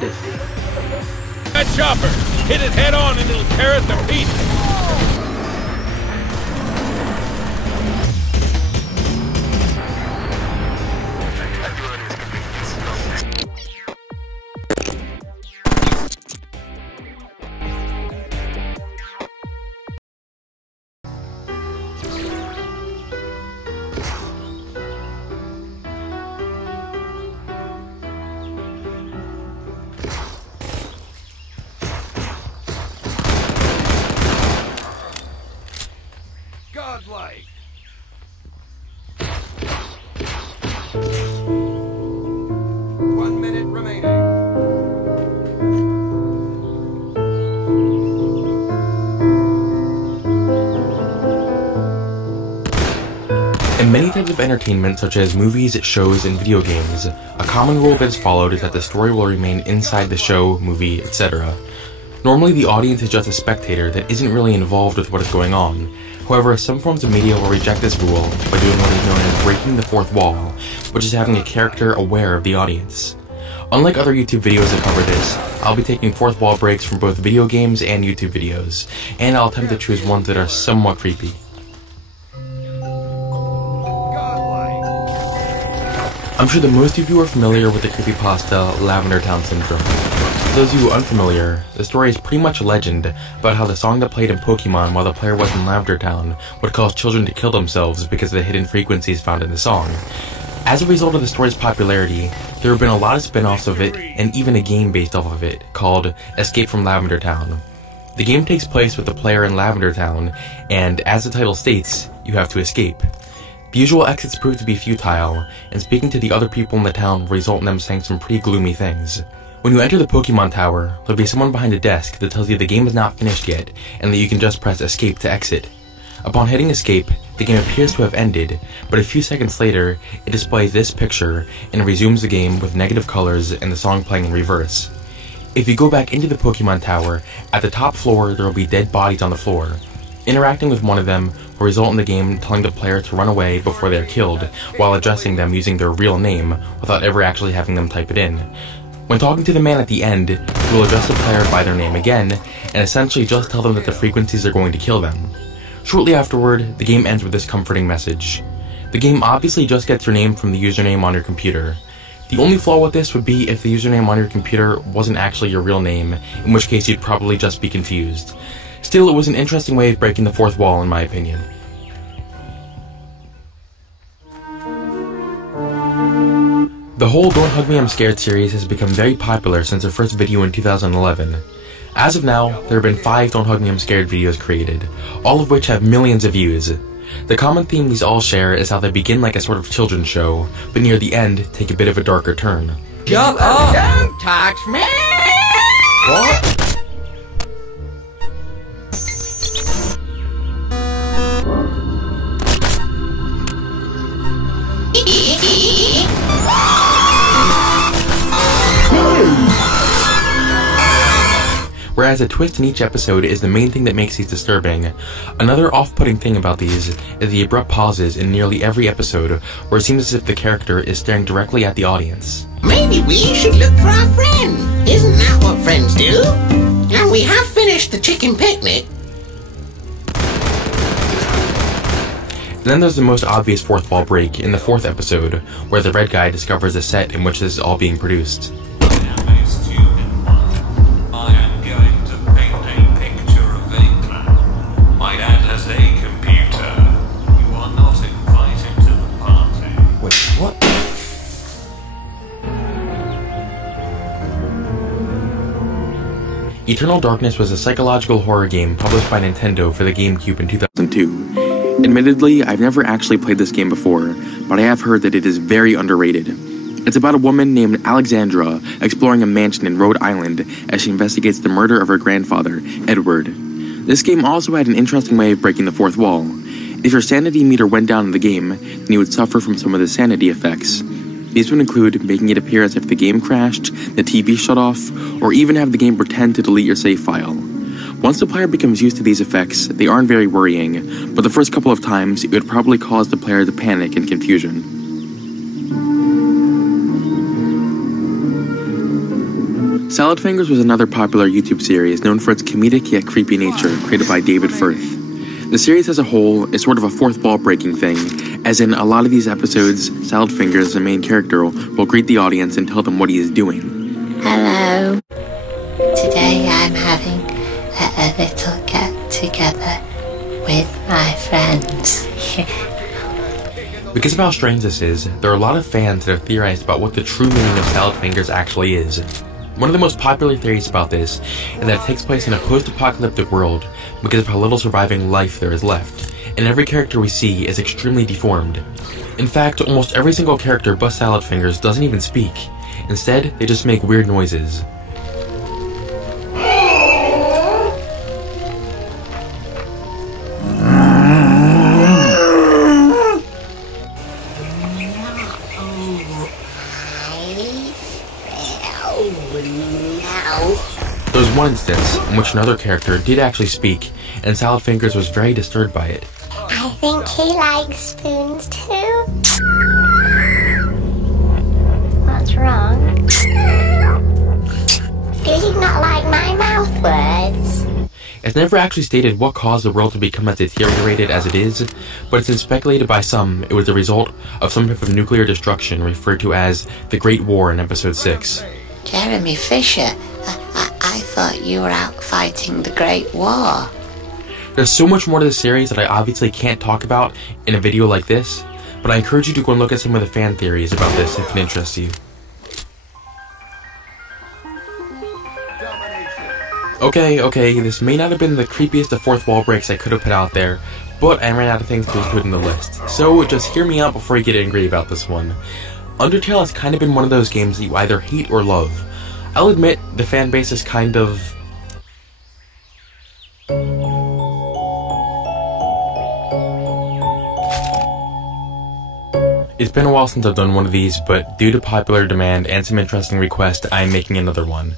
That chopper! Hit it head on and it'll tear it to pieces! Godlike. One minute remaining. In many types of entertainment, such as movies, shows, and video games, a common rule that is followed is that the story will remain inside the show, movie, etc. Normally, the audience is just a spectator that isn't really involved with what is going on. However, some forms of media will reject this rule by doing what is known as breaking the fourth wall, which is having a character aware of the audience. Unlike other YouTube videos that cover this, I'll be taking fourth wall breaks from both video games and YouTube videos, and I'll attempt to choose ones that are somewhat creepy. I'm sure that most of you are familiar with the creepypasta Lavender Town Syndrome. For those of you unfamiliar, the story is pretty much a legend about how the song that played in Pokemon while the player was in Lavender Town would cause children to kill themselves because of the hidden frequencies found in the song. As a result of the story's popularity, there have been a lot of spin-offs of it, and even a game based off of it, called Escape from Lavender Town. The game takes place with the player in Lavender Town, and as the title states, you have to escape. The usual exits prove to be futile, and speaking to the other people in the town will result in them saying some pretty gloomy things. When you enter the Pokemon Tower, there'll be someone behind a desk that tells you the game is not finished yet, and that you can just press escape to exit. Upon hitting escape, the game appears to have ended, but a few seconds later, it displays this picture, and resumes the game with negative colors and the song playing in reverse. If you go back into the Pokemon Tower, at the top floor there will be dead bodies on the floor. Interacting with one of them will result in the game telling the player to run away before they are killed, while addressing them using their real name, without ever actually having them type it in. When talking to the man at the end, you will address the player by their name again, and essentially just tell them that the frequencies are going to kill them. Shortly afterward, the game ends with this comforting message. The game obviously just gets your name from the username on your computer. The only flaw with this would be if the username on your computer wasn't actually your real name, in which case you'd probably just be confused. Still, it was an interesting way of breaking the fourth wall in my opinion. The whole Don't Hug Me I'm Scared series has become very popular since their first video in 2011. As of now, there have been 5 Don't Hug Me I'm Scared videos created, all of which have millions of views. The common theme these all share is how they begin like a sort of children's show, but near the end take a bit of a darker turn. Shut up! Don't touch me! What? Whereas a twist in each episode is the main thing that makes these disturbing, another off-putting thing about these is the abrupt pauses in nearly every episode where it seems as if the character is staring directly at the audience. Maybe we should look for our friend. Isn't that what friends do? And we have finished the chicken picnic. Then there's the most obvious fourth wall break in the 4th episode, where the red guy discovers a set in which this is all being produced. Eternal Darkness was a psychological horror game published by Nintendo for the GameCube in 2002. Admittedly, I've never actually played this game before, but I have heard that it is very underrated. It's about a woman named Alexandra exploring a mansion in Rhode Island as she investigates the murder of her grandfather, Edward. This game also had an interesting way of breaking the fourth wall. If your sanity meter went down in the game, then you would suffer from some of the sanity effects. These would include making it appear as if the game crashed, the TV shut off, or even have the game pretend to delete your save file. Once the player becomes used to these effects, they aren't very worrying, but the first couple of times, it would probably cause the player to panic and confusion. Salad Fingers was another popular YouTube series known for its comedic yet creepy nature, created by David Firth. The series as a whole is sort of a fourth wall breaking thing, as in a lot of these episodes, Salad Fingers, the main character, will greet the audience and tell them what he is doing. Hello. Today I'm having a little get together with my friends. Because of how strange this is, there are a lot of fans that have theorized about what the true meaning of Salad Fingers actually is. One of the most popular theories about this is that it takes place in a post-apocalyptic world because of how little surviving life there is left, and every character we see is extremely deformed. In fact, almost every single character but Salad Fingers doesn't even speak. Instead, they just make weird noises. There was one instance in which another character did actually speak, and Salad Fingers was very disturbed by it. I think he likes spoons too. What's wrong? Did he not like my mouth words? It's never actually stated what caused the world to become as deteriorated as it is, but it's been speculated by some it was the result of some type of nuclear destruction referred to as the Great War in Episode 6. Jeremy Fisher, I thought you were out fighting the Great War. There's so much more to the series that I obviously can't talk about in a video like this, but I encourage you to go and look at some of the fan theories about this if it interests you. Okay, this may not have been the creepiest of fourth wall breaks I could have put out there, but I ran out of things to include in the list, so just hear me out before you get angry about this one. Undertale has kind of been one of those games that you either hate or love. I'll admit, the fan base is kind of... It's been a while since I've done one of these, but due to popular demand and some interesting requests, I am making another one.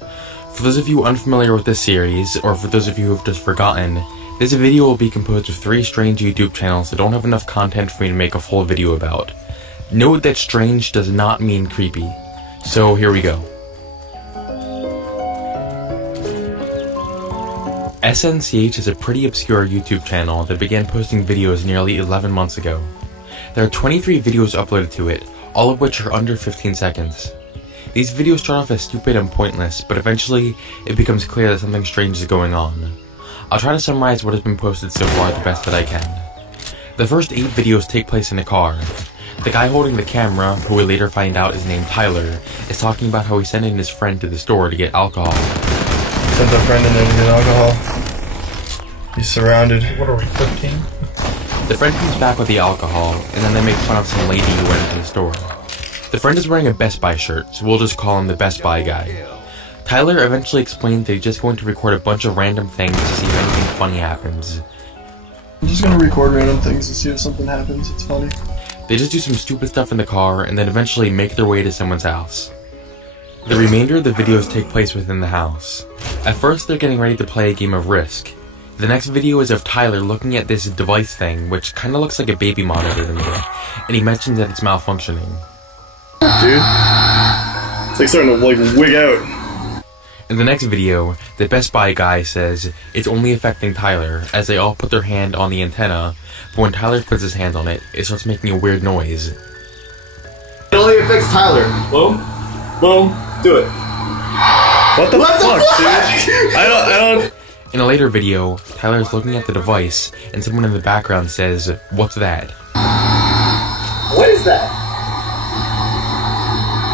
For those of you unfamiliar with this series, or for those of you who have just forgotten, this video will be composed of 3 strange YouTube channels that don't have enough content for me to make a full video about. Note that strange does not mean creepy. So here we go. SNCH is a pretty obscure YouTube channel that began posting videos nearly 11 months ago. There are 23 videos uploaded to it, all of which are under 15 seconds. These videos start off as stupid and pointless, but eventually it becomes clear that something strange is going on. I'll try to summarize what has been posted so far the best that I can. The first 8 videos take place in a car. The guy holding the camera, who we later find out is named Tyler, is talking about how he sent in his friend to the store to get alcohol. Sent a friend in there to get alcohol. He's surrounded. What are we, 15? The friend comes back with the alcohol, and then they make fun of some lady who went into the store. The friend is wearing a Best Buy shirt, so we'll just call him the Best Buy guy. Tyler eventually explains that he's just going to record a bunch of random things to see if anything funny happens. I'm just gonna record random things to see if something happens. It's funny. They just do some stupid stuff in the car, and then eventually make their way to someone's house. The remainder of the videos take place within the house. At first, they're getting ready to play a game of Risk. The next video is of Tyler looking at this device thing, which kinda looks like a baby monitor to me, and he mentions that it's malfunctioning. Dude, it's like starting to like wig out. In the next video, the Best Buy guy says it's only affecting Tyler, as they all put their hand on the antenna, but when Tyler puts his hand on it, it starts making a weird noise. It only affects Tyler. Boom, boom, do it. What the fuck, dude? I don't... In a later video, Tyler is looking at the device, and someone in the background says, "What's that?" What is that?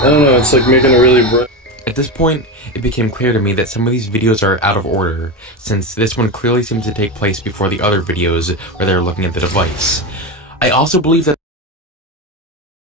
I don't know, it's like making a really bright... At this point, it became clear to me that some of these videos are out of order, since this one clearly seems to take place before the other videos where they're looking at the device. I also believe that